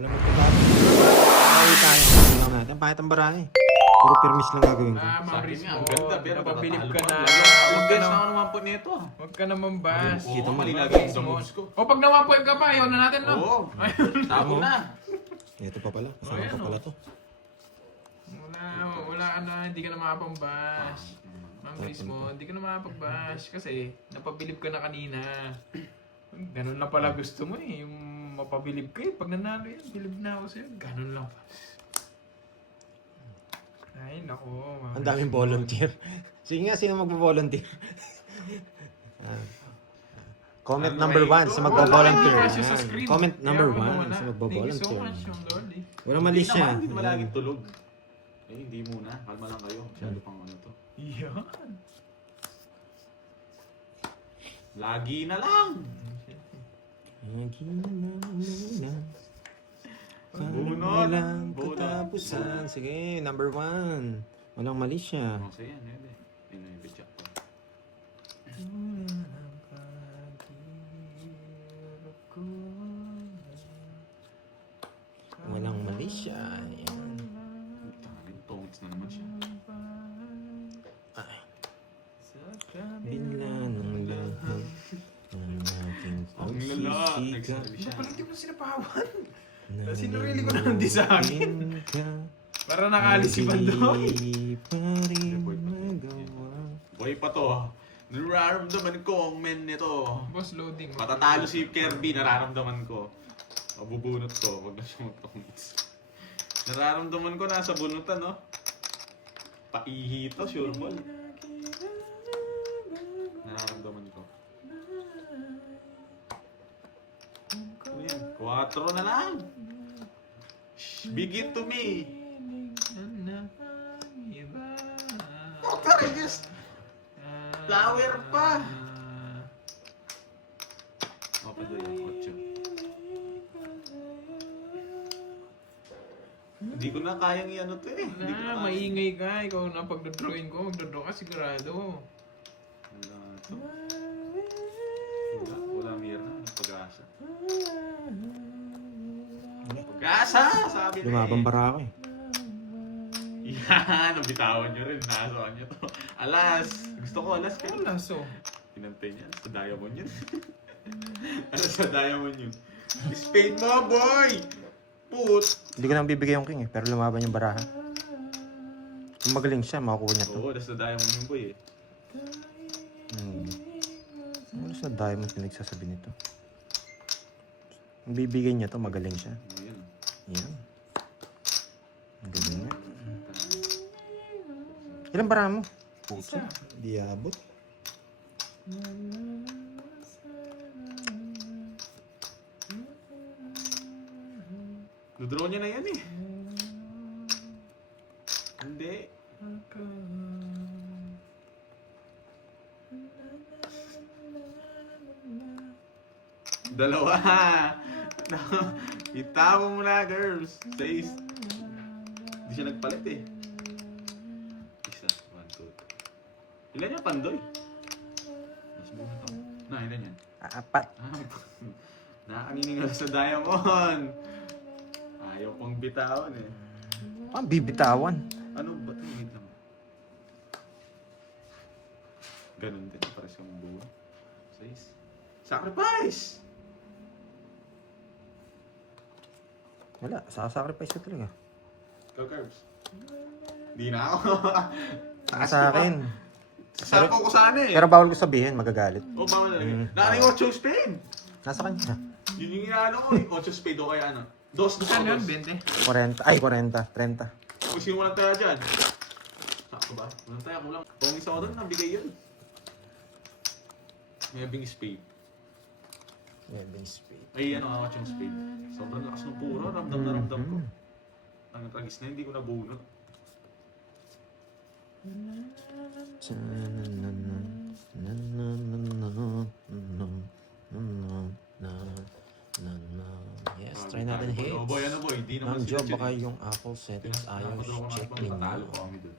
Wala mo ito tayo. Ayaw tayo. Hindi lang natin. Pahit ang barahe. Puro pirmis lang gagawin ko. Maris Sabi nga, mo, ang ganda, pero napabilib ka na. natatalo pa. Huwag ka Guys, na, ako naman po nito. huwag ka naman bas. Oo, Kita mo, mali diba? lagi yung moves ko. O pag nawapuin ka pa, ayaw na natin, no? Oo, tapo na. Ito pa pala. Kasama Ayan, pa pala to. Wala ka na, hindi ka na makapang-bash. Maris mo, hindi ka na makapag-bash kasi napabilib ka na kanina. Ganun na pala gusto mo eh, yung mapabilib ka eh. Pag nanalo yan, bilib na ako sa'yo. Ganun lang pa. Ay, nako. Ang daming volunteer. Sige nga, sino magbo-volunteer? Comment number 1 sa magbo-volunteer. Wala yung sa Ayan. screen. Comment number Kaya 1 wala. sa Thank you so magbo-volunteer. much, yung Lordy. Wala mali siya. Hindi naman laging tulog. Eh, hindi muna. Kalma lang kayo. Masyado pang ano to. Yan. Lagi na lang. Bunot. Walang Bunot. katapusan. Sige, number 1. Walang mali siya. Masaya yan. Yan eh. Yun yung bitch ko. Walang mali siya. Ayan. Tangin, tongits na naman siya. Bila ng lahat ng aking Ang lala. pagsisika. Nagsabi siya. Parang di mo sinapawan. na Sinarili ko naman di sa akin. ka. Para nakalis si Bandoy. Hindi pa rin Boy pa to. magawa. Boy pa to. Nararamdaman ko ang men nito. Boss loading. Patatalo si Kirby, nararamdaman ko. Mabubunot ko, wag na siya magtongits. Nararamdaman ko nasa bunutan, no? Paihi to, sure ball. Nararamdaman ko. Ano yan? 4 na lang! Shh, big it to me! Oh, Karagis! Flower pa! Oh, pa doon yung 8. Hindi ko na kayang i-ano to eh. Hindi ko na kaya. Maingay ka. Ikaw na pagdodrawing ko, magdodraw ka sigurado. Wala to. Wala meron na. Pag-asa. Pag-asa! Sabi na Lumabang bara ako eh. Yan! Nabitawan nyo rin. Nasaan nyo to. Alas! Gusto ko alas kayo. Wala so. Pinantay niya. Sa diamond yun. Ano sa diamond yun? Spade mo, boy! Put! Hindi ko nang bibigay yung king eh, pero lumaban yung baraha. Kung magaling siya, makukuha niya to. Oo, nasa diamond yung boy eh. Ano sa diamond pinagsasabi nito? Ang bibigay niya to, magaling siya. Ayan. Yan. Magaling nga. Ilan baraha mo? Puso. Di abot. Dodraw niya na yan eh. Hindi. Dalawa. Itawa mo na, girls. 6. Hindi siya nagpalit eh. Isa. 1, 2. Ilan yan, Pandoy? Mas muna to. Na, ilan yan? Apat. Nakakaniningal sa diamond. Ayaw pang bitawan eh. Ah, bibitawan. Ano ba ito? Wait lang. Ganun din. Pares kang buo. 6. Sacrifice! Wala, sasacrifice ko talaga. Go, Curbs. Di na ako. Sa akin. Sasapo ko sana eh. Pero bawal ko sabihin, magagalit. O, bawal na rin. Nakaling 8 spade. Nasa kanya. Yun yung inaano ko eh. 8 spade o kaya ano. Dos. Saan yun? 20? 40. Ay, 40. 30. Kung sino walang taya dyan. Sakto ba? Walang taya, kulang. Kung isa ko doon, nabigay yun. May abing spade. Yan, din spade. Ay, ano, awat yung spade. Sobrang lakas ng puro. Ramdam na ramdam ko. Ang tragis na, hindi ko nabunot. Yes, try natin hits. Oh boy, ano boy? Di naman Ma'am Jo, sila baka yung Apple settings ayos. Check din ninyo. Tatalo ko kami dun.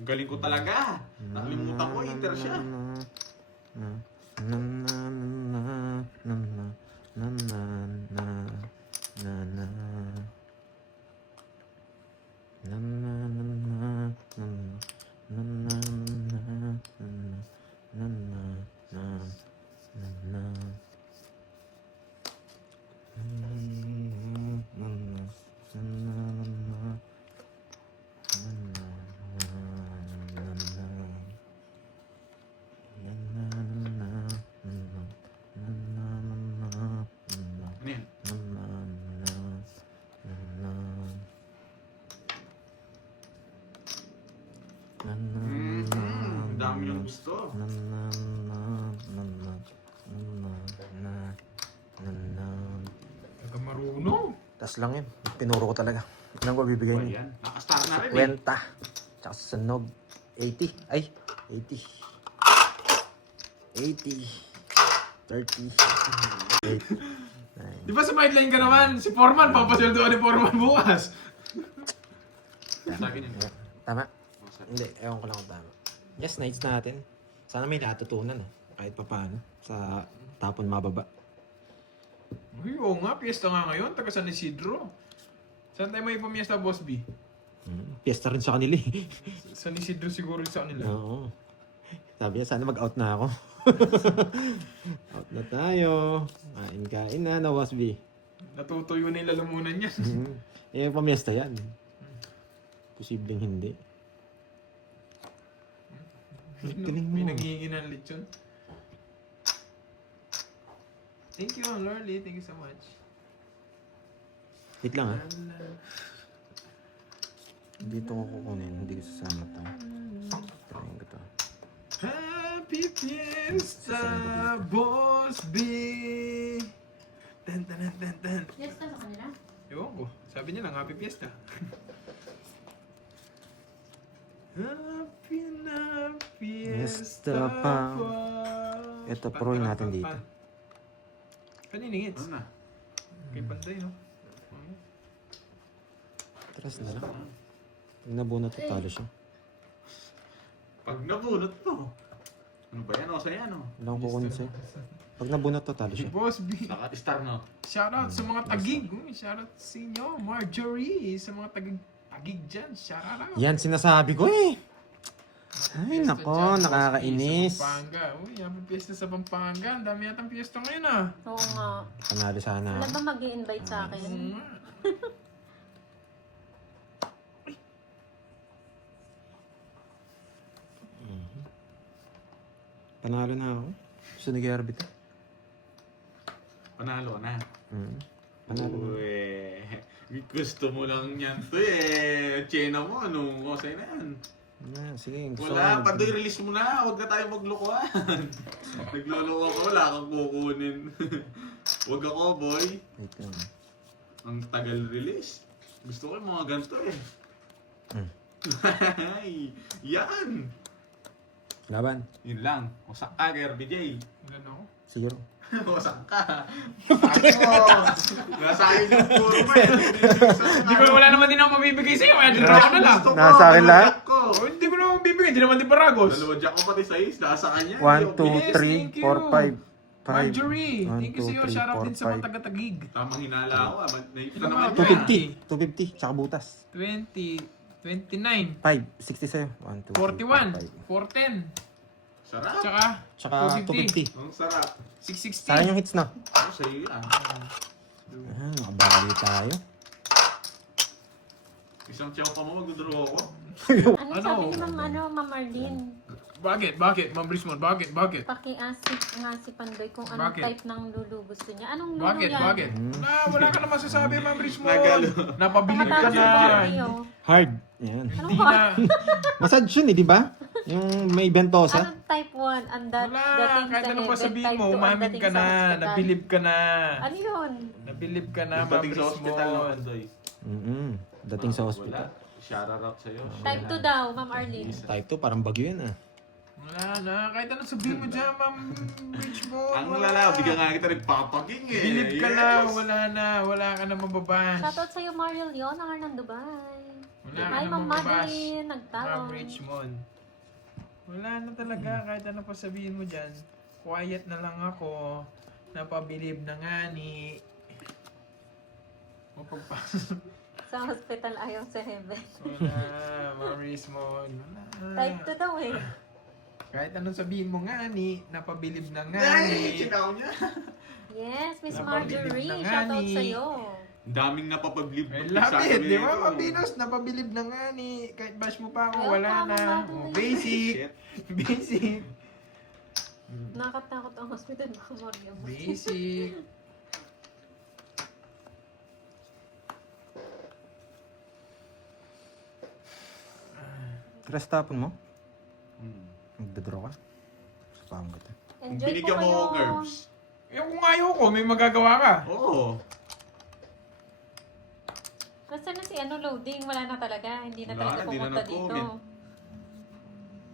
Ang galing ko talaga. Nakalimutan ko, Inter siya. Na na na na na na na na na na na na na na na na na na Ano yan? Ang dami yung gusto. Taga marunong. Tas lang yun. Tinuro ko talaga. Anong ko bibigay Ba niyo? yan? Nakastar na rin eh. Kwenta. Tsaka sa sunog. 80. Ay, 80. 80. 30. 8. Di ba sa sideline ka naman? Si Foreman, papasweldoan ni Foreman bukas. Sa akin yun. Tama? Hindi, ewan ko lang kung tama. Yes, nights natin. Sana may natutunan, kahit pa paano. Sa tapon mababa. Uy, oo nga, piyesta nga ngayon, taga San Isidro. Saan tayo may pamiesta, Boss B? Piyesta rin sa kanila eh. San Isidro siguro sa kanila. Oo. Sabi niya, sana mag-out na ako. Out na tayo. Kain na, Boss B. Natutuyo na yung lalamunan niya. Eh, pamiesta yan. Posibleng hindi. Galing mo. May nanghihingi ng lechon. Thank you, Lorly. Thank you so much. Wait lang Dito ko kukunin. Hindi ko sasama to. Trying ko to. Happy Fiesta, Boss B! Tan tan tan tan. Yes, sa kanila? Ewan ko. Sabi niya lang, Happy Fiesta. Happy na Fiesta pa. Ito, Pan, puruin pan, natin pan, dito. pan. Kanina hits. Ano na? Kay Panday, no? Tras na lang. Pag nabunot, talo siya. Pag nabunot to. Ano ba yan? O, sa'yo ano? Wala akong kukunin sa'yo. Pag nabunot, talo Si siya. Boss B. Naka-star no? Shoutout sa mga tagig. Shoutout sa inyo. Marjorie. Sa mga tagig dyan. Shoutout. Yan, sinasabi ko eh. Ay, Fiesta nako, dyan, Boss B, nakakainis. Sa Pampanga. Uy, happy fiesta sa Pampanga. Ang dami yatang fiesta ngayon ah. Oo nga. Panalo sana. Wala ba mag-i-invite sa akin? Oo nga. Panalo na ako. Gusto nag-arbit eh. Panalo na. Panalo na. Uy, gusto mo lang yan to eh. Chena mo, ano? O, sa'yo na yan. Sige, gusto Wala, ko- Pandoy, release mo na. Huwag na tayo maglokohan. Nagloloko ka, wala kang kukunin. Huwag ako, boy. Wait lang. Ang tagal release. Gusto ko yung mga ganito eh. Ay, yan! Laban. Yun lang. Wasak ka kay RBJ. Ilan ako? Siguro. Wasak ka. Ako! Nasa akin yung puro mo eh. Hindi ko wala naman din ako mabibigay sa'yo. Kaya dinro ko na lang. Gusto ko, Nasa akin dalawa lahat? jack ko. Oh, hindi ko naman mabibigay. Hindi naman din Paragos. Dalawa jack ko pati sa is. Nasa kanya. 1, 2, Yes, 3, thank you. 4, 5. Marjorie, thank you sa'yo. Shoutout din sa mga taga-tagig. Tamang hinala ako ah. Naip na Ano naman ba? yan. 250. 250. Tsaka butas. 20, 29, 5. 60 sa'yo. 1, 2, 41, 410, Sarap. tsaka Tsaka 250. Ang sarap. 660. Sayang yung hits na. Ako sa'yo yan. Nakabali tayo. Isang chow pa mo, magdodraw ako. Ano Ano? sabi ni Ma'am Marlene? Bakit? Ma'am Brismon, bakit? Paki-asik nga si Pandoy kung anong Bakit? type ng lulu gusto niya. Anong lulu yan? Bakit? Wala ka na masasabi, Ma'am Brismon. Nagalo. Napabilib ka Nakatapos na. na tayo. Hard. Yan. Hindi na. Massage yun eh, di ba? Yung may ventosa. Anong type 1? Ang Wala, dating kahit sa ano pa heaven, sabihin type mo, 2 ang umamid dating ka sa na, hospital. nabilib ka na. Ano yun? Nabilib ka na, Yung Ma'am dating sa hospital Brismon. naman, Doy. Dating sa hospital. Wala. Shoutout sa'yo. Type 2 daw, Ma'am Arlene. Type 2, parang bagyo yun ah. Wala na, kahit ano sabihin mo dyan, Ma'am Brismon. Ang lala, bigyan nga kita nagpapaging eh. Bilib ka Yes. na, wala ka na mababash. Shoutout sa'yo, Mario Leonard ng Dubai. Wala ka Hi, na Ma'am mababash. Madeline. Ma'am Nagtawag. Richmond. Wala na talaga, kahit ano pa sabihin mo dyan. Quiet na lang ako. Napabilib na nga ni. Mapagpasok. Sa hospital ayaw sa heaven. Wala, Ma'am Raymond. Wala. Type 2 daw eh. Kahit anong sabihin mo nga ni, napabilib na nga Ay, ni. chikaw niya. Yes, Miss Napabilib Marjorie. na nga Shoutout ni. sa'yo. Ang daming napapablib. I love it, di ba? Mabinos, napabilib na nga ni. Kahit bash mo pa ako, Ayaw, wala tama na. ba Oh, doon? basic. Shit. Basic. Nakatakot ang hospital. Baka Maria mo. Basic. Rest tapon mo? Hmm. Nagdadraw ka? Sa pahang kita. Enjoy Binigyan po mo kayo. Gerbs. Yung kung ayaw ko, may magagawa ka. Oo. Nasaan na si loading? Wala na talaga. Hindi na Wala talaga na, di na pumunta dito. nag-comment.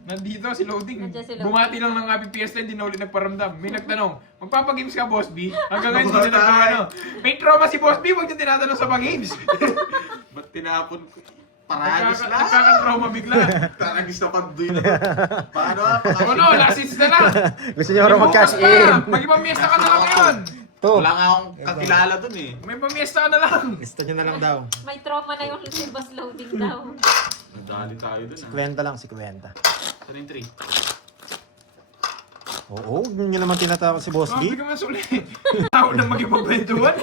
Nandito si Loading. Nandiyan si Loading. Bumati lang ng Happy Fiesta, hindi na ulit nagparamdam. May nagtanong, magpapagames ka, Boss B? Hanggang ngayon, hindi na Namatay. nagpaano. May trauma si Boss B, huwag niyo tinatanong sa pag-games. Ba't tinapon ko? Paragos lang. Nagkakatrauma bigla. Paragos na pagdoy na. Paano ah? O no, last hits na lang. Gusto niyo raw mag-cash Bukas pa. in. Mag-ipamiesta ka na lang yun. To. Wala nga akong kakilala dun eh. May pamiesta ka na lang. Gusto niyo na lang daw. May trauma na yung si Boss Loading daw. Nadali tayo dun ah. Kwenta lang si Kwenta. Saan yung 3? Oo, yun nyo naman tinatakot si Boss Sabi G. ka man sulit. Tao na magipagbentuhan.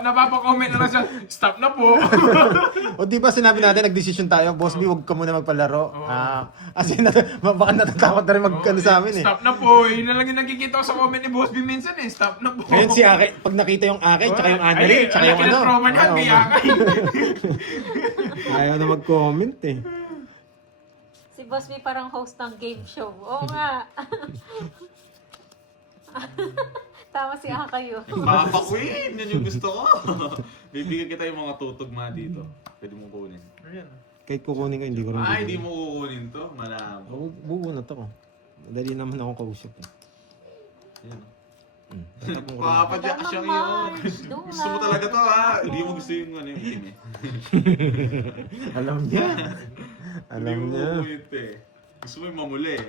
Napapa-comment na lang siya, stop na po. O di ba sinabi natin, nag-decision tayo, Boss B, huwag ka muna magpalaro. Oo. Kasi baka natatakot na rin magkano sa amin eh. Stop na po. Yun na lang yung nakikita ko sa comment ni Boss B minsan eh. Stop na po. Ngayon si Ake, pag nakita yung Ake, tsaka yung Annalyn, tsaka yung ano. trauma niyan, may akay. Ayaw na mag-comment eh. Si Boss B parang host ng game show. Oo nga. Tama si Akayo. Papa Queen! Yan yung gusto ko. Bibigyan kita yung mga tutugma dito. Pwede mong kunin. Ayan. Kahit kukunin ko, hindi ko rin Ay, bibigyan. di mo kukunin to. Malabo. Buo na to ko. Madali naman akong kausap eh. Yan. Tatapon ko rin. Papa Jack siya yun. Doon Gusto mo na. talaga to ha. Hindi mo gusto yung ano yung team eh. Alam niya. Hindi Alam mo niya. kukunin to eh. Gusto mo yung mamuli eh.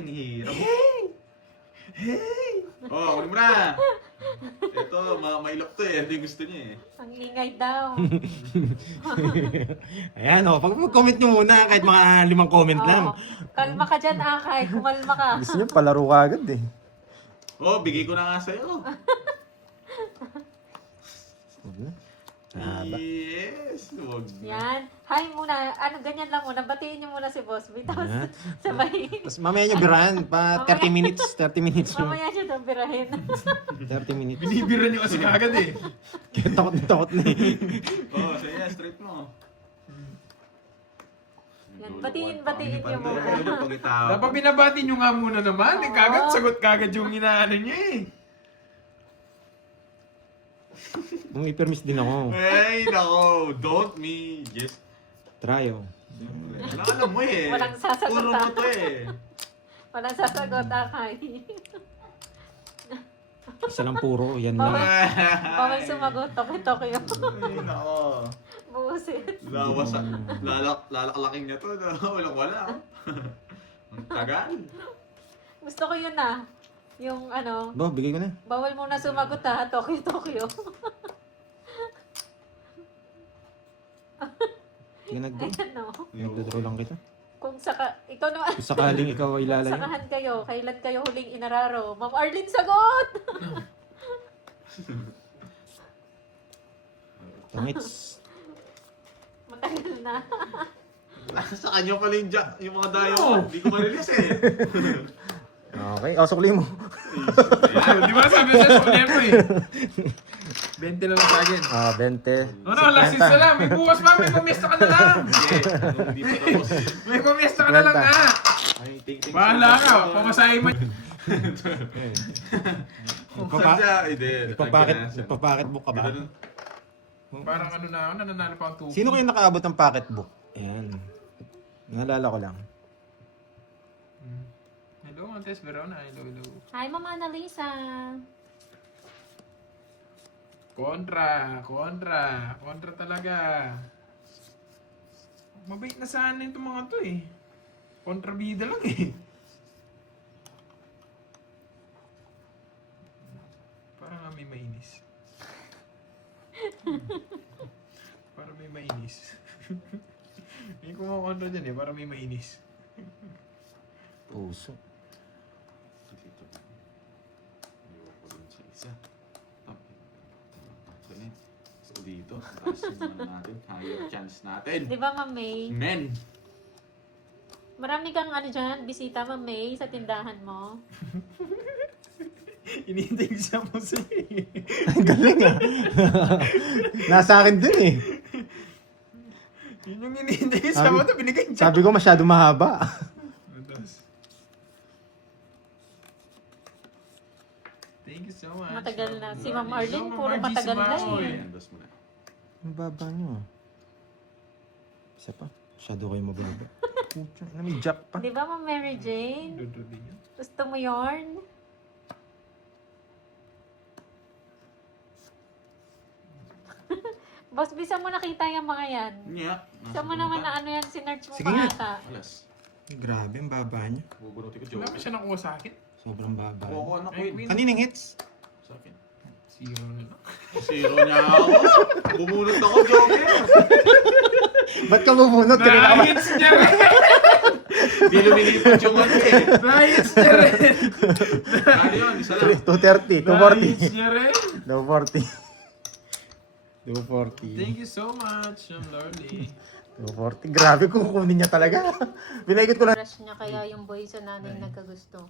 Ang hirap. Oh, kunin mo na. Ito, mailap to eh. Ito yung gusto niya eh. Ang ingay daw. Ayan o, pag mag-comment nyo muna, kahit mga 5 comment lang. Oo. Kalma ka dyan, Akay. Kumalma ka. Gusto nyo, palaro ka agad eh. Oh, bigay ko na nga sa'yo. Huwag na. Haba. Yes. Wag na. Yan. Hi muna. Ganyan lang muna. Batiin niyo muna si Boss B. Tapos Yan. sabay. Tapos mamaya nyo birahan, pa 30 minutes, 30 minutes. Mamaya siya daw birahin. 30 minutes. Binibira niyo kasi kagad eh. Kaya takot na eh. Oh, sige, straight mo. Yan, batiin niyo muna. Dapat binabati niyo nga muna naman. Eh, kagad, sagot kagad yung inaano niyo eh. Nung i-permiss din ako. Ay, nako. Don't me. Just Try oh. wala alam mo eh. Walang sasagot, Puro mo to eh. Walang sasagot, Akay. Isa lang puro, yan Bawal, lang. bawal sumagot. Toki-toki yun. Ay, nako. Buusit. Lawasak. Lalaklaking niya to. Walang wala. Ang tagal. Gusto ko yun ah. Yung ano, Bo, bigay ko na. bawal muna sumagot ha. Tokyo-tokyo. Sige nag-go. Ayan no. Nagdodraw lang kita. Kung ikaw naman. Kung sakaling ikaw ay lalayo. Sakahan kayo. Kailan kayo huling inararo? Ma'am Arlene, sagot! Tangits. Matagal na. Sa kanya pala yung mga dayo ko. Hindi ko marilis eh. Okay, sukli mo. Ayan, di ba sabi niya sa mo eh. 20 na lang sa akin. 20. No, last hits na lang. May bukas pa. May pamiesta ka na lang. Sige, hindi pa tapos. May pamiesta ka na lang nga. Ay, ting-ting. Bahala ka. Pamasahin mo. Nagpa-pocket book ka ba? Parang ano na ako, nananalo pa ang 2. Sino kayo nakaabot ng pocket book? Ayan. Naalala ko lang. Hello, Montes Verona. Hello. Hi, Mama Annalisa. Kontra talaga. Mabait na sana itong mga to eh. Kontrabida lang eh. Para nga may mainis. Para may mainis. May kumukontra dyan eh, para may mainis. Puso. Kasi ito. Iwan ko dun sa isa. So dito, taas naman natin. Higher chance natin. Di ba, Ma'am May? Men! Marami kang ano dyan, bisita, Ma'am May, sa tindahan mo. Inintay siya mo sa Ang galing ah. Nasa akin din eh. Yun yung inintay siya mo, binigay siya. Sabi ko masyado mahaba. Thank you so much. Matagal na. Si Ma'am Ma'am Arlene, Ma'am puro Margie matagal na Sumaoy. eh. Endos mo na. Ang baba nyo. Isa pa. Masyado kayo mababa. Pucha, may jack pa. Di ba, Ma'am Mary Jane? Dudu din yun. Gusto mo yarn? Boss, bisa mo nakita yung mga yan. Nya. Saan mo naman na ano yan, sinerch mo Sige pa nga. ata. Alas. Grabe, ang baba nyo. Bubunutin ko Wala joke. ba siya nakuha sa akin? Sobrang baba. Kukuha na ko Ay, yun. Queen. Kaninang hits? Sa akin. Zero na lang. Zero niya ako. Bumunot ako, Joker. Ba't ka bubunot? Na-hits niya rin! Di lumilipat yung ano eh. Na-hits niya rin! Ano yun? Isa lang. 230, Na-hits 240. niya rin! 240. 240. Thank you so much, Ma'am Lordy. 240. Grabe, kukunin niya talaga. Pinaikot ko lang. Crush niya kaya yung boy sa nanay nagkagusto.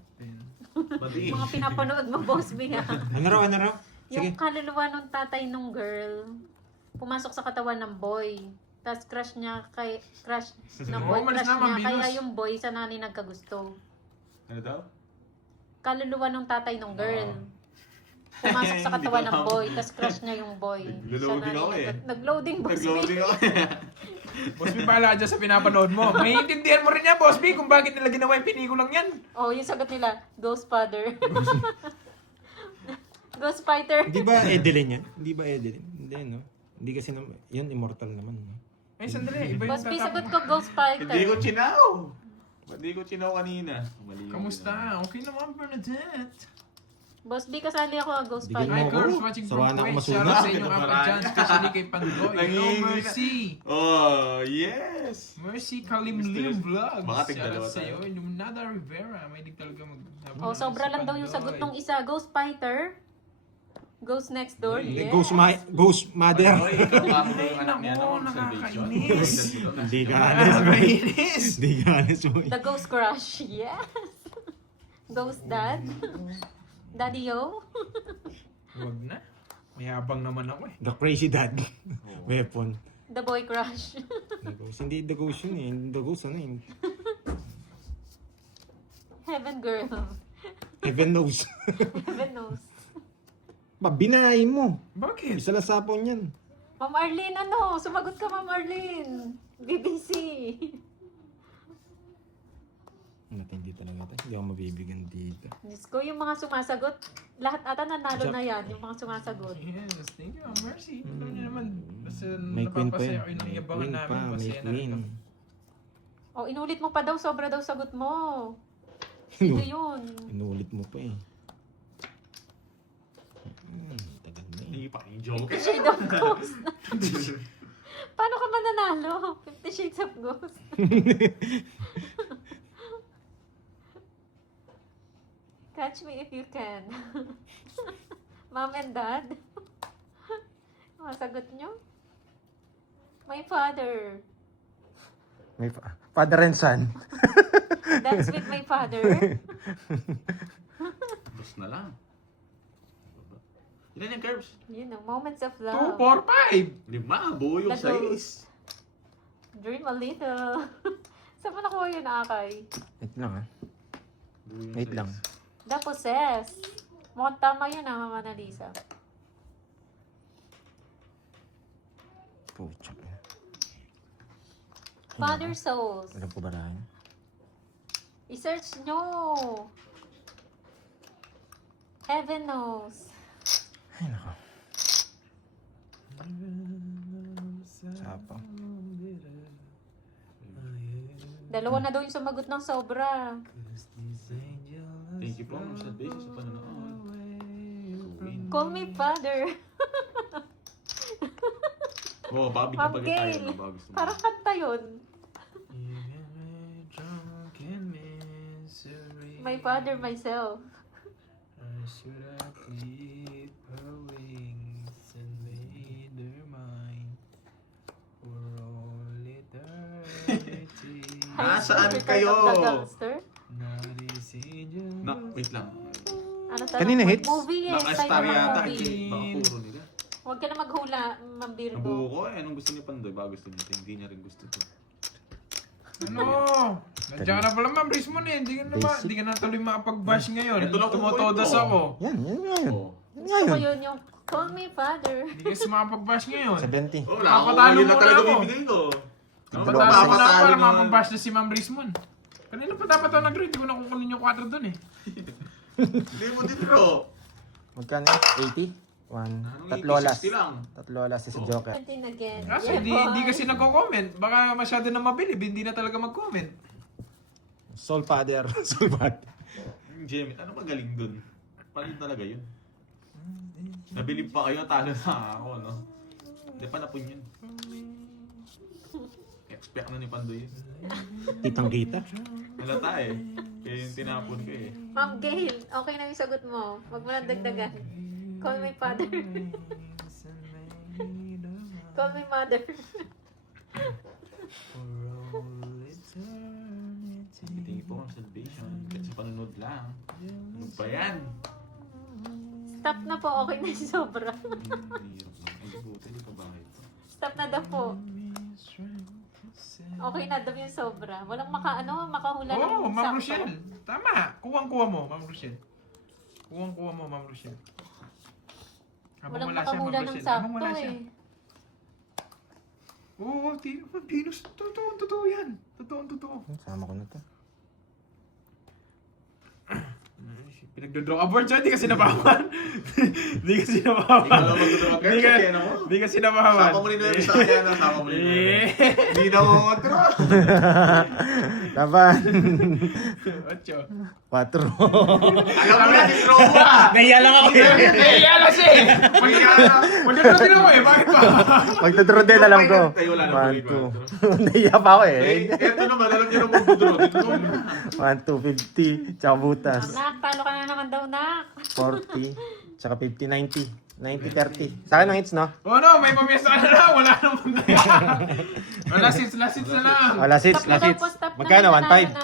Madiin. Mga pinapanood mo, Boss B ha. Ano raw, ano raw? Sige. Yung kaluluwa ng tatay nung girl, pumasok sa katawan ng boy. Tapos crush niya kay crush ng boy, Umalis crush na, Ma'am niya kaya Venus. yung boy sa nanay nagkagusto. Ano daw? Kaluluwa ng tatay nung girl. Pumasok sa katawan ng boy, tapos crush niya yung boy. Naglo-loading ako eh. Nag-loading, Boss B. Nag-loading ako. Boss B, pala dyan sa pinapanood mo. Maintindihan mo rin yan, Boss B, kung bakit nila ginawa yung pinikulang yan. Oh, yung sagot nila, Ghost Father. Ghost Fighter. Hindi ba Edeline yan? Hindi ba Edeline? Hindi, no? Hindi kasi naman, yun immortal naman, no? Ay, sandali. Iba yung Boss B, tatapos. sagot ko Ghost Fighter. Hindi ko chinaw. Hindi ko chinaw kanina. Mali yun. Kamusta? Okay naman, Bernadette. Boss B, kasali ako ang Ghost Bigyan Fighter. mo Hi, ako. girls watching Sawa from na ako Kuwait. masunog. Shoutout sa inyong Kita apat parang. dyan, especially kay Pandoy. Hello, Nangingi- Mercy. Oh, yes. Mercy Kalimlim Vlogs. Baka tigdalawa Shoutout sa iyo. tayo. Illuminada Rivera. May di talaga mag... Oh, sobra lang daw yung sagot nung isa. Ghost Fighter. Ghost Next Door. Hindi, Yes. Ghost Mother. Oy, ikaw ba ang Ay, anak niya nako, ng observation? nakakainis. Hindi ka honest, boy. Nakakainis. Hindi ka honest, boy. The Ghost Crush. Yes. Ghost Dad. Daddy Yo. Huwag na. Mayabang naman ako eh. The Crazy Dad. Weapon. The Boy Crush. The Ghost. Hindi The Ghost yun eh. The Ghost ano yun? Heaven Girl. Heaven knows. Heaven knows. Ba, binahin mo. Bakit? Isa lang sapon yan. Ma'am Arlene, ano? Sumagot ka, Ma'am Arlene. BBC. Matindi talaga tayo. Hindi ako mabibigyan dito. Diyos ko, yung mga sumasagot, lahat ata nanalo na yan, yung mga sumasagot. Yes, thank you, Mercy. Alam niyo naman, basta May queen pa napapasaya yun. ko yung May iyabangan queen namin, pa. May masaya na rin queen. kami. O, inulit mo pa daw, sobra daw sagot mo. Sino yun? Inulit mo pa eh. Tagal na eh. Hindi pa yung joke. Shade of Ghost. Paano ka mananalo? 50 Shades of Ghost. Catch me if you can. Mom and Dad. Masagot nyo? My father. May father and son. Dance with my father. Tapos na lang. Ilan yung curves? You know, moments of 2, love. 4, 5. 5. Buo yung Lagos. 6. Dream a little. Saan mo nakuha yun, Akay? Wait lang ah. Wait lang. The Possess. Mukhang tama yun, Mama Annalisa. Pucha. Father Souls. Alam ko ba rin? I-search nyo. Heaven knows. Ay, nako. Sapang. Dalawa na daw yung sumagot ng sobra. Thank you po sa basis sa panonood. Queen. Call me father. Oo, baka bigyan Ma'am pag tayo. Gail. Baka gusto mo. Parang kanta yun. My father, myself. Should I clip her wings and made her mine for all eternity? Nasaan Return kayo? of the Gangster? Not is angel. Wait lang. Ano talaga? Kanina hits? Movie eh. Naka-star Style ng yata. movie. Baka puro nila. Huwag ka na maghula, Ma'am Nabuo Virgo. ko eh. Anong gusto ni Pandoy? Baka gusto niya. Hindi niya rin gusto to. Ano? Nandiyan ka na pala, Ma'am Rismon eh. Hindi ka na tuloy makapag-bash ngayon. Ito lang kung Tumotodas point ko. ako. Yan nga yun. Oo. Yan nga Gusto ko yun. yun yung call me father. Hindi kasi makapag-bash ngayon. 70. Oh, wala Papatalo akong yun na muna talaga ako. bibigay ko. Patalo ko na para makapag-bash na si Ma'am Rismon. Kanina pa dapat ako nag-read. Hindi ko na kukunin yung 4 dun eh. Hindi mo din bro. Magkano yun? 80? One. Anong Tatlo alas. 60 lang. Tatlo alas si Joker. 17 again. Kasi Yeah, hindi boy. kasi nagko-comment. Baka masyado na mabilib. Hindi na talaga mag-comment. Soul Father. Soul Father. Jemmy, ano ba galing dun? Paano talaga yun? Nabilib pa kayo, talo na ako, no? Hindi pa napun yun. Expect na ni Pandoy yun. Titang kita. Halata eh. Kaya yung tinapon ko eh. Ma'am Gail, okay na yung sagot mo. Huwag mo lang dagdagan. Call me father. Call me mother. Tingin po ang salvation. Kahit sa panunod lang. Ano ba yan? Stop na po, okay na yung sobra. Hirap lang. Ay, buta, di pa bakit? Stop na daw po. Okay na daw yung sobra. Walang makahula Oo, ng Ma'am sakto. Rochelle. Tama. Kuwang-kuwa mo, Ma'am Rochelle. Kuwang-kuwa mo, Ma'am Rochelle. Habang Walang wala siya, Ma'am makahula ng Rochelle. Habang sakto wala siya. eh. Oo, Venus. Totoo yan. Totoo. Sama ko na to. Pinagdodraw ka board siya, di kasi nabawan. Di kasi nabawan. Ikaw lang magdodraw ka, Di ka- kaya na mo. Di kasi nabawan. Sama mo rin na sa kaya na, sama mo rin na. Hindi na mo draw. Laban. 8. 4. Alam mo na, draw mo ah. Naiya lang ako eh. Naiya siya eh. Magdodraw din ako eh. Bakit ba? Magtuturo din alam ko. Tayo wala na 1, 2. Naiya pa ako Eh, eh. eto naman, alam niyo na magdodraw. Dito na. 1, 2, 50. Tsaka butas. Nak, talo ka na naman daw, nak. 40. Tsaka 50, 90. 90, 30. Sa akin ang hits, no? Oh no, may pamiyasa na lang. Wala nang magdaya. Last hits na lang. Last hits, Stop na last daw hits. po, stop na. Magkano? Nanalo 1.5? na.